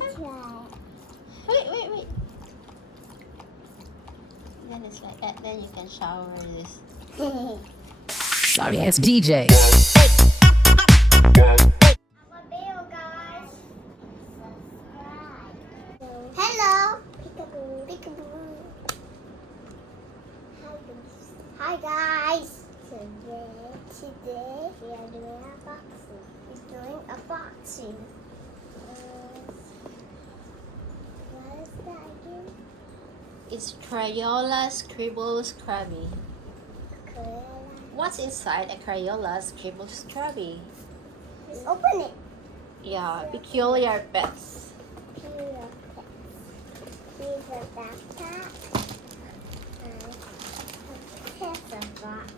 try. Wait. Then it's like that. Then you can shower this. Sorry, it's DJ. Hello. Peekaboo. Peekaboo. Hi guys. Today we are doing unboxing. We're doing unboxing. What is that again? It's Crayola, Scribble, Scrubbie. Crayola. What's inside a Crayola, Scribble, Scrubbie? Let's open it. Yeah, peculiar pets. Peculiar pets. Here's a backpack. Here's a box.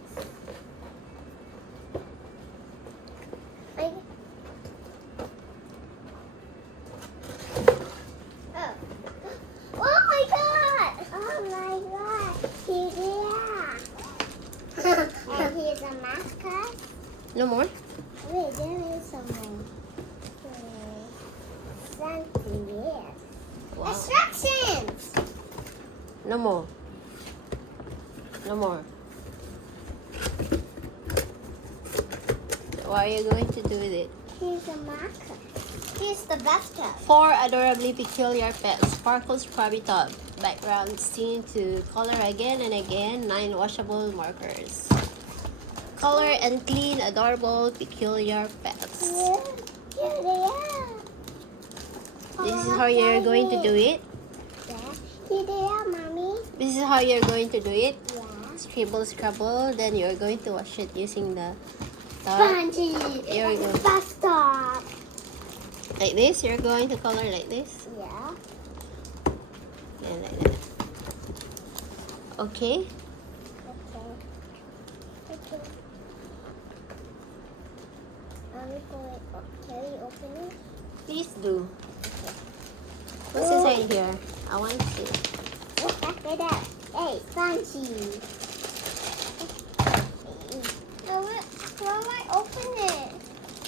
Oh my god! Oh my god! Here. And here's a mascot. No more? Wait, there is some more. Something here. Wow. Instructions! No more. No more. What are you going to do with it? Here's a marker. Here's the bathtub. 4 adorably peculiar pets. Sparkle Scrubby tub. Background scene to color again and again. 9 washable markers. Color and clean adorable peculiar pets. Here they are. This is how you're going to do it. Yeah. Here they are, Mommy. This is how you're going to do it. Yeah. Scribble, scrabble. Then you're going to wash it using the tub. Spongy. Here we go. Bathtub. Like this. You're going to color like this. Yeah. And like that. Okay. Okay. Can we open it? Please do. What's inside here? I want to see. Look at that. Hey, spongy. How do I open it?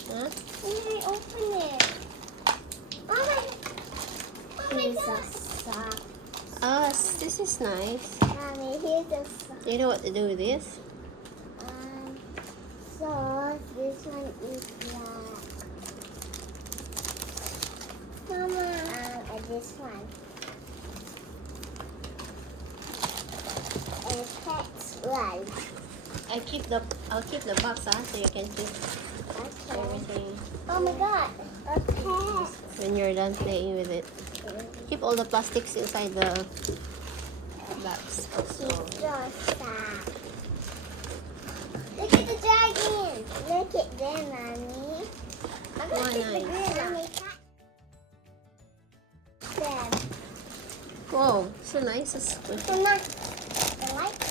Huh? How do I open it? Oh my god. Sock. Oh, this is nice. Mommy, here's the sock. Do you know what to do with this? So this one is black. Mama. And this one. And pets right. I'll keep the box so you can keep Okay. everything Oh my god. A pet. when you're done playing with it. Keep all the plastics inside the box. So Look at the dragon. Look at them, Mommy. I'm gonna Oh, take the nice. green, Mommy. Them. whoa, so nice. It's good. So now, the light.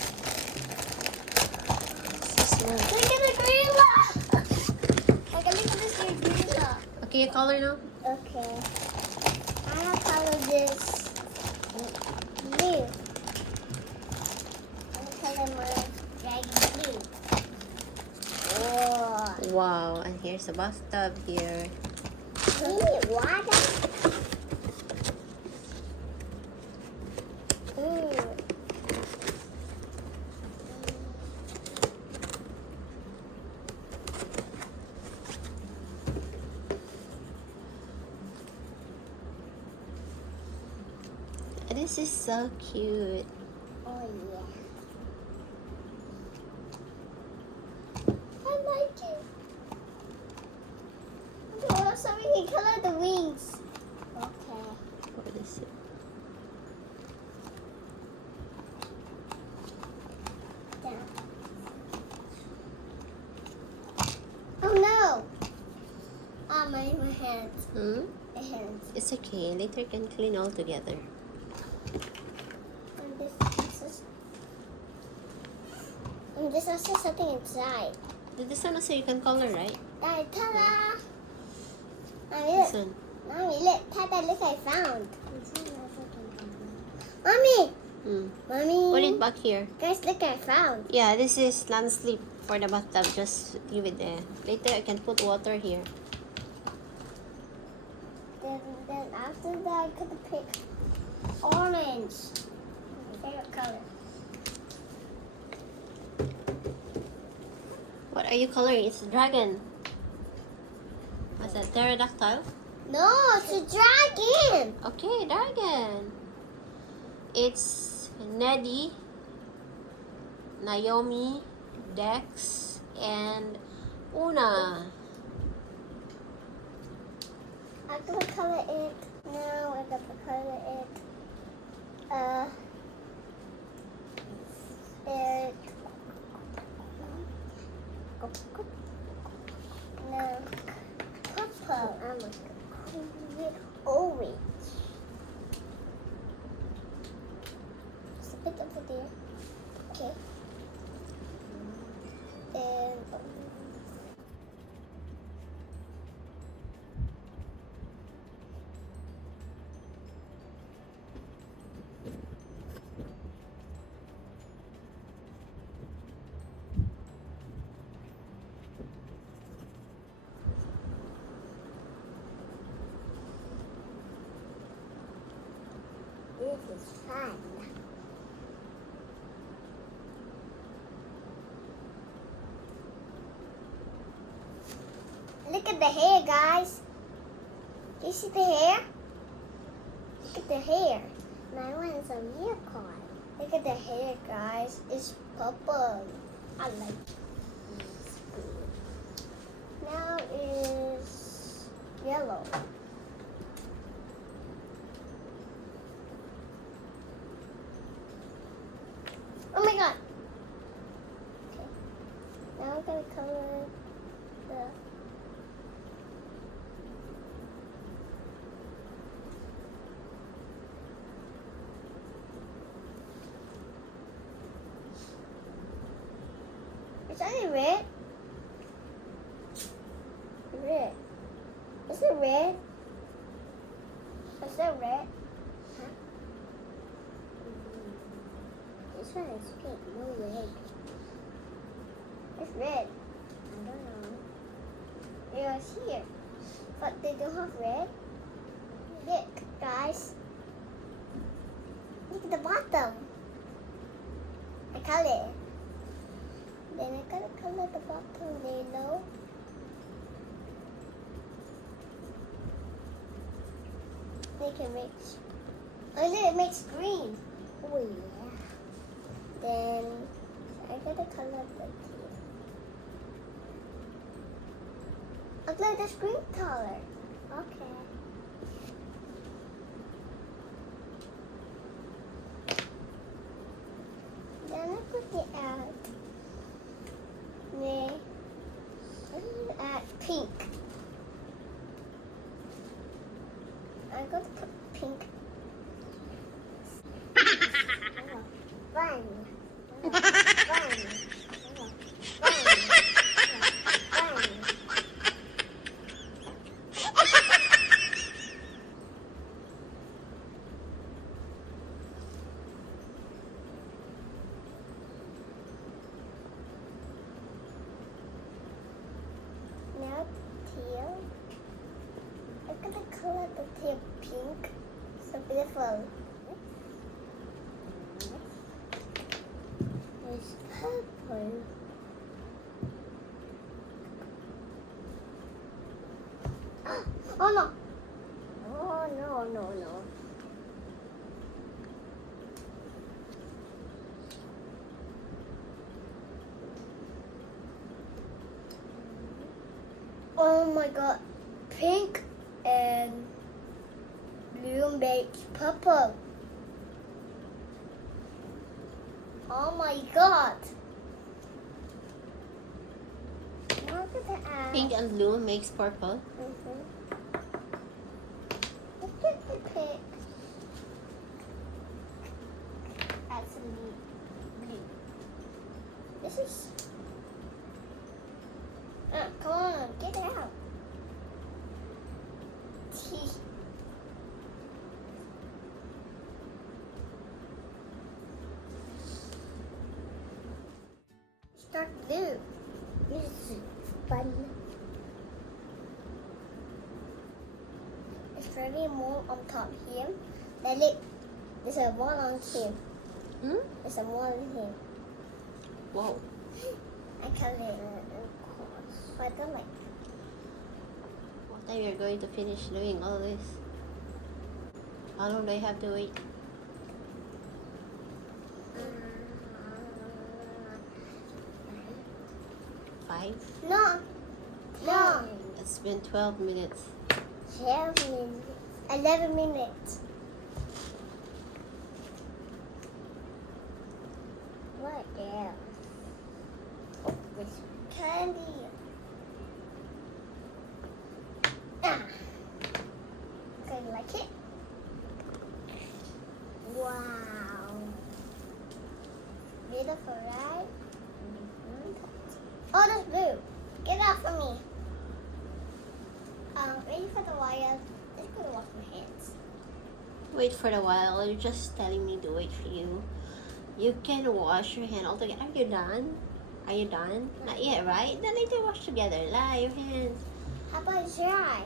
So smooth. Look at the green one. Look at this green one. Okay, you color now. Okay. I'm gonna color this blue. I'm gonna color my dragon blue. Oh. Wow, and here's the bathtub here. We need water. This is so cute. Oh yeah. I like it. Oh, so we can color the wings. Okay. What is it? Down. Oh no! Oh my hands. Hmm? My hands. It's okay. Later you can clean all together. And there's also something inside. This one also you can color, right? Ta-da! This one. Mommy, look. Ta-da, look, I found. Mommy! Mommy! Put it back here. Guys, look, I found. Yeah, this is non-slip for the bathtub. Just leave it there. Later I can put water here. Then And then after that, I could pick orange. My favorite color. What are you coloring? It's a dragon. What's that? Pterodactyl? No, it's a dragon. Okay, dragon. It's Neddy, Naomi, Dex, and Una. I'm gonna color it now. I'm gonna color it. It. No. Purple. I'm gonna color it orange. Just a bit over there. Okay. And. This is fun. Look at the hair, guys. Do you see the hair? Look at the hair. My one is a unicorn. Look at the hair, guys. It's purple. I like it. It's good. Now is yellow. Oh my god. Okay. Now I'm gonna color the Is that a red? Red. Is it red? Is that red? Huh? This one is pink, no red. It's red. I don't know. It was here. But they don't have red. Look, guys. Look at the bottom. I color it. Then I gotta color the bottom yellow. Make it mix. Oh, look, it makes green. Oh yeah. Then I gotta color the tail. I'll color the green color. Okay. Then I put it out. Then I add pink. I'm going to put pink. Oh, fun. Oh, fun. Oh, fun. Oh, fun. Now teal. I'm gonna color the tail pink. So beautiful. There's purple. Oh no! Oh no, no, no. Oh my god. Pink and blue makes purple. Oh my god. Now I'm gonna add Pink and blue makes purple. Look at the pink. Add some blue. This is. Come on, get it out. Start blue. This is fun. It's very more on top here. Then look, there's a more on here. Hmm? There's a more on here. Whoa. I color it in course. But I don't like What time you're going to finish doing all this? How long do I have to wait? uh, 5? No. No. It's been 12 minutes. 12 minutes. 11 minutes. What else? Oh, this candy. Ah. Okay, you like it? Wow. Beautiful, right? Oh, that's blue. Get off of me. Ready for the wire? Let's go to wash my hands. Wait for a while. You're just telling me to wait for you. You can wash your hand all together. Are you done? Are you done? Not yet, right? Then later wash together. Your hands. How about dry?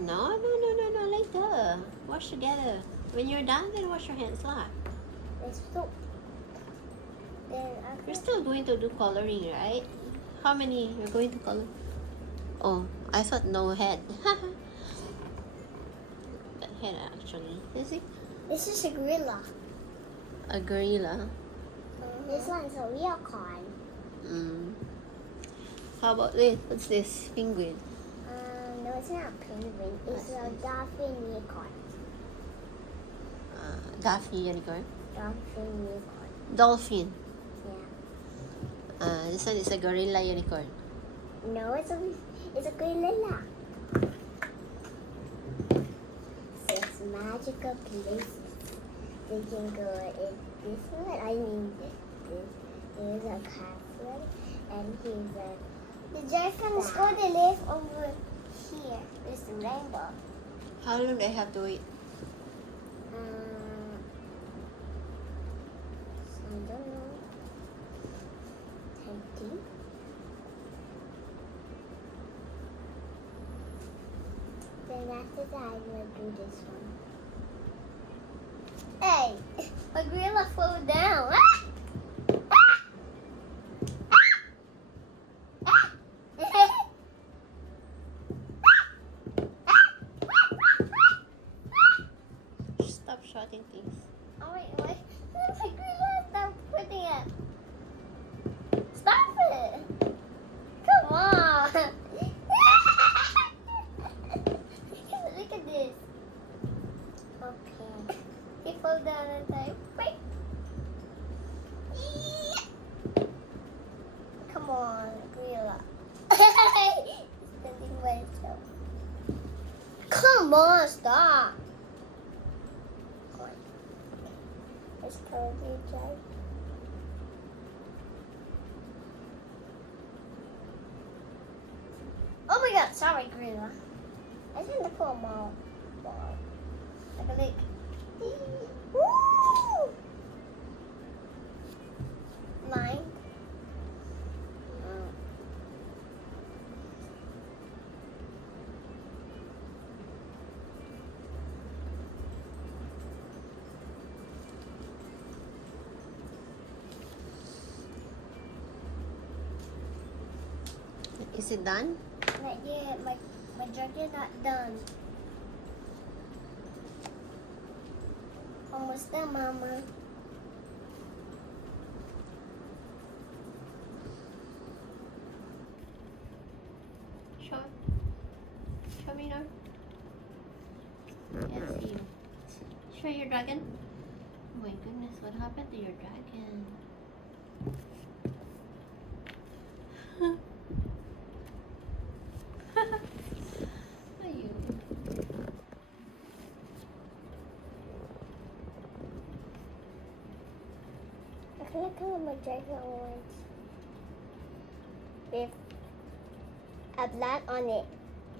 No. Later. Wash together. When you're done, then wash your hands. Let's soap. Then You're still going to do coloring, right? How many you're going to color? Oh, I thought no head. But head actually. Is it? this is a gorilla. A gorilla. This one's a unicorn. How about this? What's this? Penguin. No, it's not a penguin. It's a dolphin unicorn. Daffy unicorn. Dolphin unicorn. Dolphin. Yeah. This one is a gorilla unicorn. No, it's a gorilla. Six magical places. They can go in this one. I mean, this is a castle, and here's a. The dragons go to live over here. There's the rainbow. How long do I have to wait? I don't know. 20. Then after that, I'm gonna do this one. Hey, my gorilla flew down. Ah! Stop shouting things. Oh wait, my gorilla stop putting it. Stop it! Come on! Look at this. Okay. He fell down and died. Wait. Come on, gorilla. Standing by itself. Come on, stop. It's totally dry. Oh my god, sorry, gorilla. I just had to pull them all. Like a lick. Woo! Mine. Is it done? Not yet. My dragon not done. Almost done, Mama. Show me now. Yes, you. Show your dragon. Oh my goodness, what happened to your dragon? You. I feel like my dragon once. With a blood on it.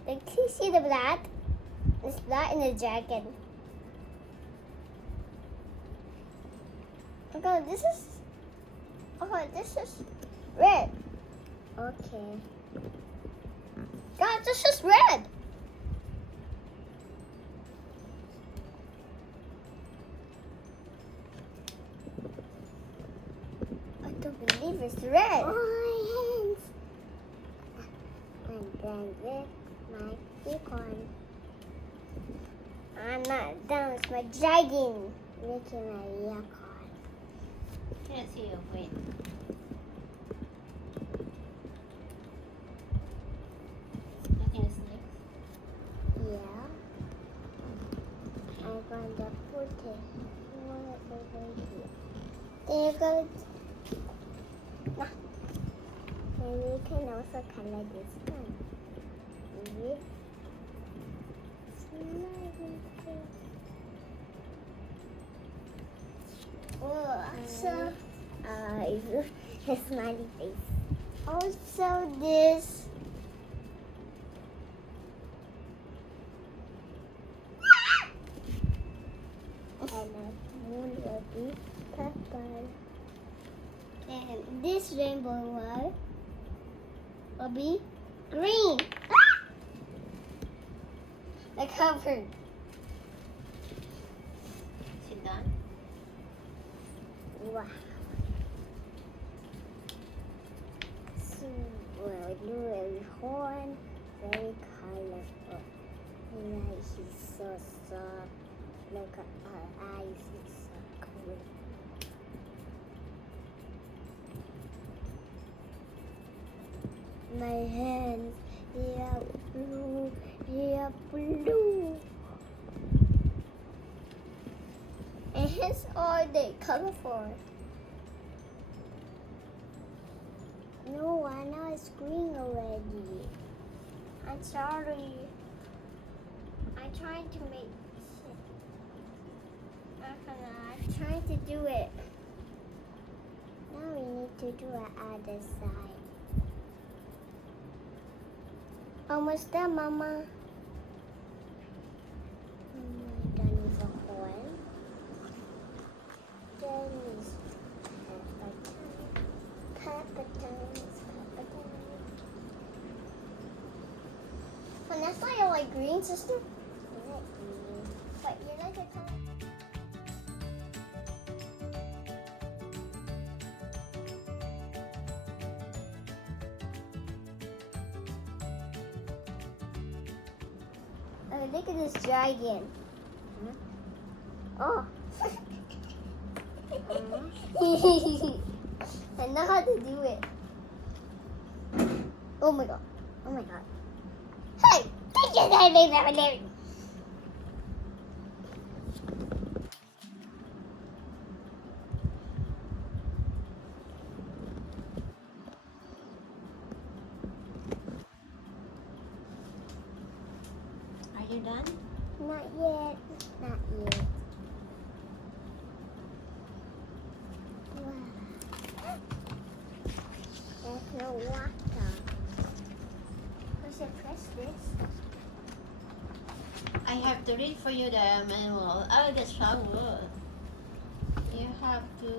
Can you see the blood? There's blood in the dragon. Okay, this is red. Okay. God, this is red. leaf is red. Oh, my hands. And then this, my unicorn. I'm not done with my dragon. Making my unicorn. Can't see you. Wait. Nothing is next. Yeah. I'm going to put it over here. Then you're going to... Nah. Maybe you can also color this one. Maybe. Also, his smiley face. Also, this. And the moon will be purple. And this rainbow will be green. The cover. Sit down. Wow. So we'll do a horn, very colorful. And she's so soft. Look at her eyes, it's so cool. My hands, they are blue, they are blue. And his are they colorful? No, I know it's green already. I'm sorry. I'm trying to make it. I'm trying to do it. Now we need to do it other side. Almost done, Mama. Done with the horn. Then is pepper time. Vanessa, you like green, sister? I like green. But you like a color? Oh, look at this dragon. Oh. I know how to do it. Oh my god. Oh my god. Hey! Are you done? Not yet. Not yet. Wow. There's no water. What's it? Press this. I have to read for you the manual. Oh, the shower. You have to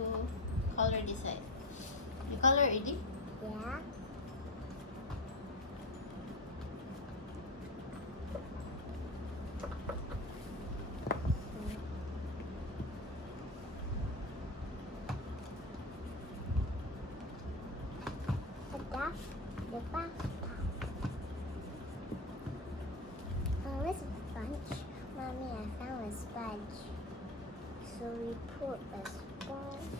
color this side. You color already? Yeah. The bathtub. Oh, where's a sponge? Mommy, I found a sponge. So we put a sponge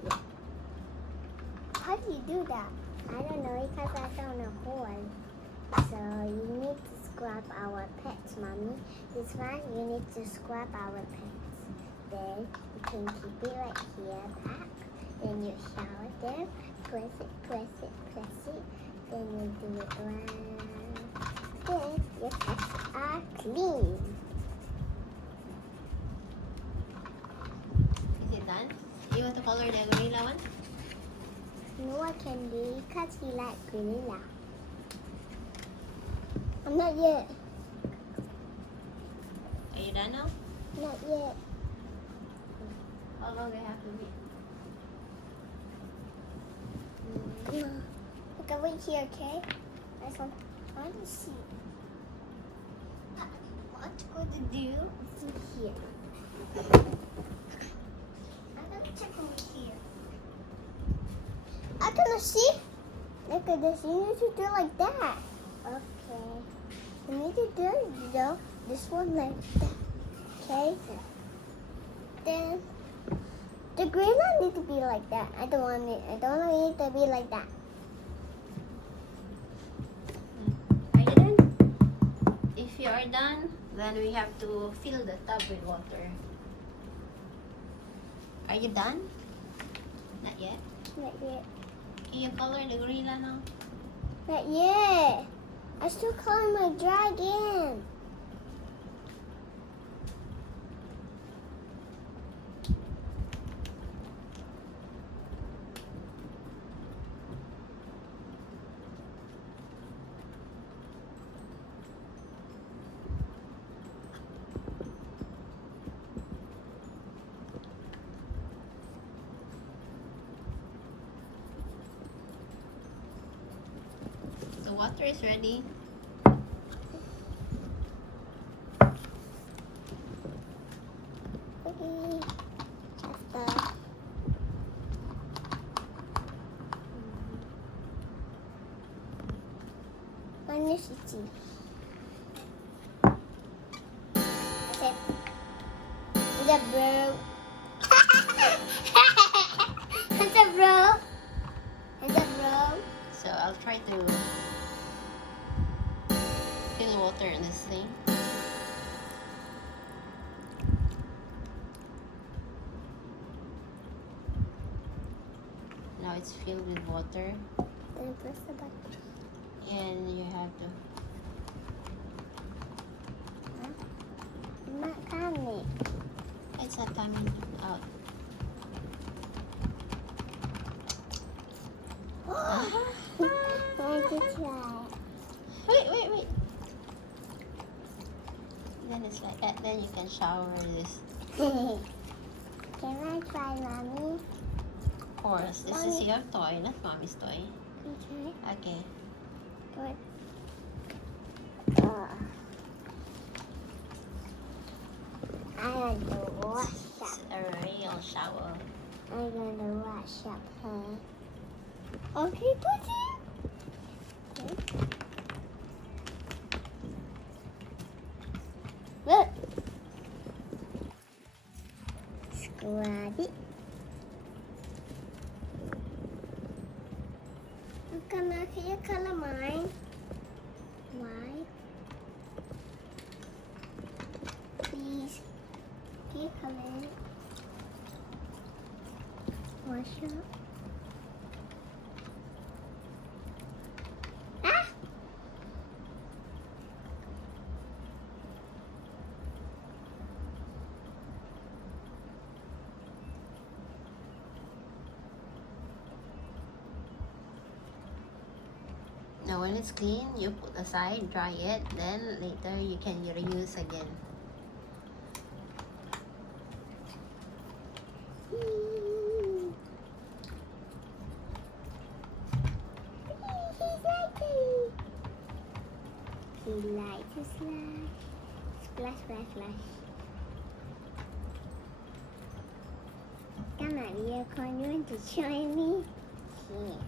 here. How do you do that? I don't know because I found a hole. So you need to scrub our pets, Mommy. This one, you need to scrub our pets. Then you can keep it right here back. Then you shower them. Press it, press it, press it. Then you do it around. Then your pets are clean. Is it done? You want to color the gorilla one? No, I can do because he like gorilla. I'm not yet. Are you done now? Not yet. How long do you have to wait? Look, I'll wait here, okay? I just want to see. What's going to do? See here. I'm going to check over here. I can see. Look at this. You need to do like that. Okay. You need to do this one like that. Okay. Then the green one needs to be like that. I don't want it to be like that. Are you done? If you are done, then we have to fill the tub with water. Are you done? Not yet. Not yet. Can you color the gorilla now? Not yet. I still calling my dragon. The water is ready. Okay. After. Manisity. Okay. Is that bro? Is that bro? Is that bro? So I'll try to fill water in this thing. Now it's filled with water, Then press the button. and you have to. I'm not coming. It's not coming out. I want to try. Wait. Then it's like that. Then you can shower this. Can I try, Mommy? Of course, this is your toy, not mommy's toy. Okay. Okay. Good. I want to wash It's up. a real shower. I'm going to wash up her. Okay, put it. Okay. Look. Scrubbie. Can you color mine? Why? Please. Can you color it? Wash up. Ah! Now when it's clean, you put aside, dry it, then later you can reuse again. He likes to splash. Splash, splash, splash. Come on, unicorn, you want to join me? Here.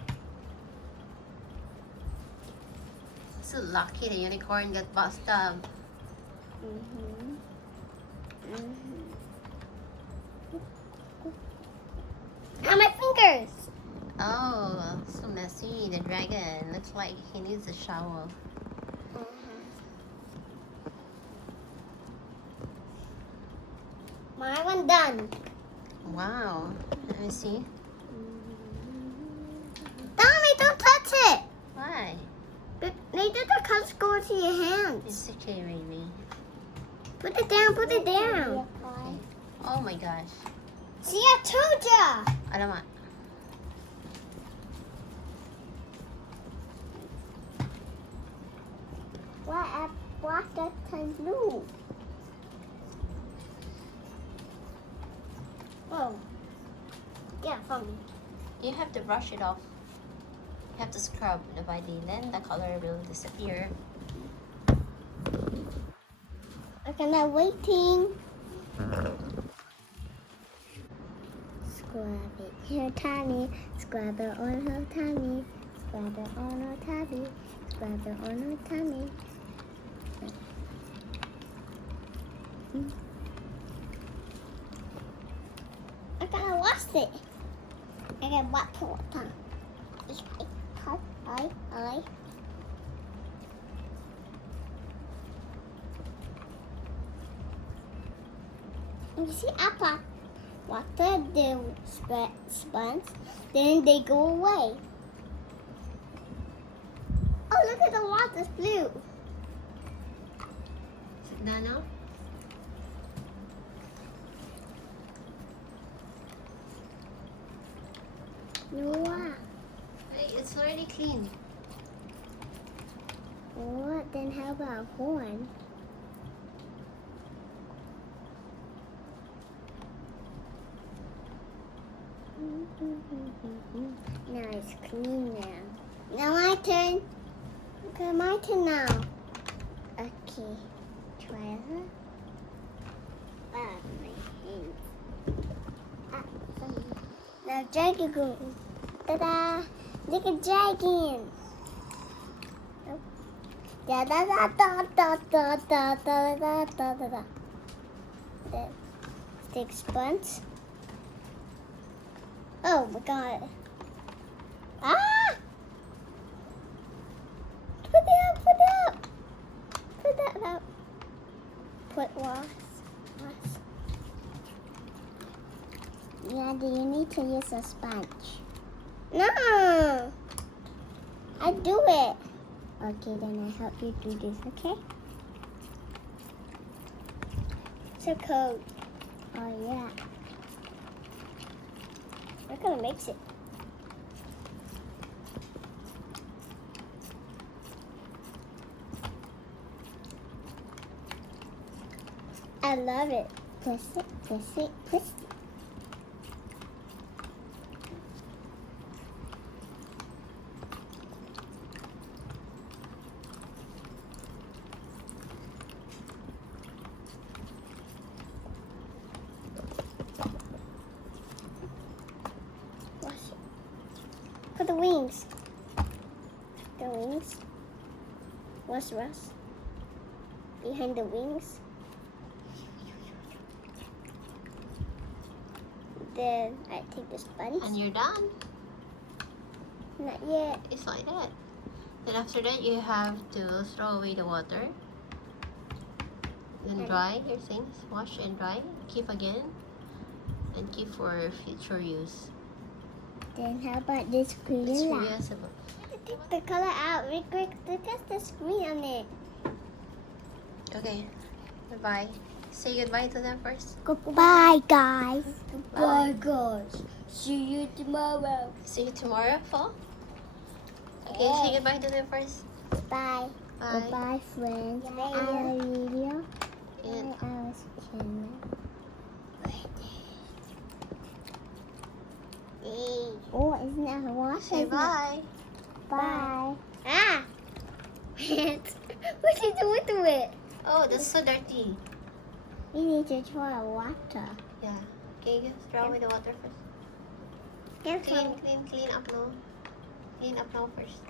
So lucky the unicorn got busted up. Ah, my fingers! Oh, so messy. The dragon looks like he needs a shower. My one done. Wow. Let me see. Tommy, don't touch it! Why? Later the colors go to your hands. It's okay, baby. Put it down, put it down. Okay. Oh my gosh. See, I told ya! Alamak. Why that turn blue? Oh. Yeah, from me. You have to brush it off. You have to scrub the body, then the color will disappear. Okay, now waiting. Scrub it, her tummy. Scrub it on her tummy. Scrub it on her tummy. Scrub it on her tummy. I gotta wash it. I gotta water. I. You see, Appa, water the sponge, then they go away. Oh, look at the water's blue. Sit down now. Noah, Hey, it's already clean. what? Then how about horn? Now it's clean now. Now my turn. Okay, my turn now. Okay, try it. Ah, my hands. Now dragon go. Ta-da! Look at dragon. Da da da da da da da da da da da da. The stick sponge. Oh my god. Ah! Put it up. Put that up. Put wash. Yeah, do you need to use a sponge? No! I do it. Okay, then I help you do this, okay? It's a code. Oh, yeah. We're gonna mix it. I love it. Twist it, twist it, twist it. Wash it. Put the wings. The wings. What's rust? Behind the wings. Then I take the sponge. And you're done. Not yet. It's like that. Then after that, you have to throw away the water. Then dry your things. Wash and dry. Keep again. And keep for future use. Then how about this green It's light? reusable. Take the color out. Look at the screen on it. Okay. Bye-bye. Say goodbye to them first. Goodbye, guys. Goodbye, guys. See you tomorrow. See you tomorrow, Paul. Okay, Yeah. say goodbye to them first. Bye. Bye. Goodbye, friends. Yeah. Our video And our channel. Oh, isn't that a wash? say bye. Bye. Ah! What you doing to it? Oh, that's so dirty. We need to try water. Yeah. Okay, throw away the water first. Careful. Clean up now. Clean up now first.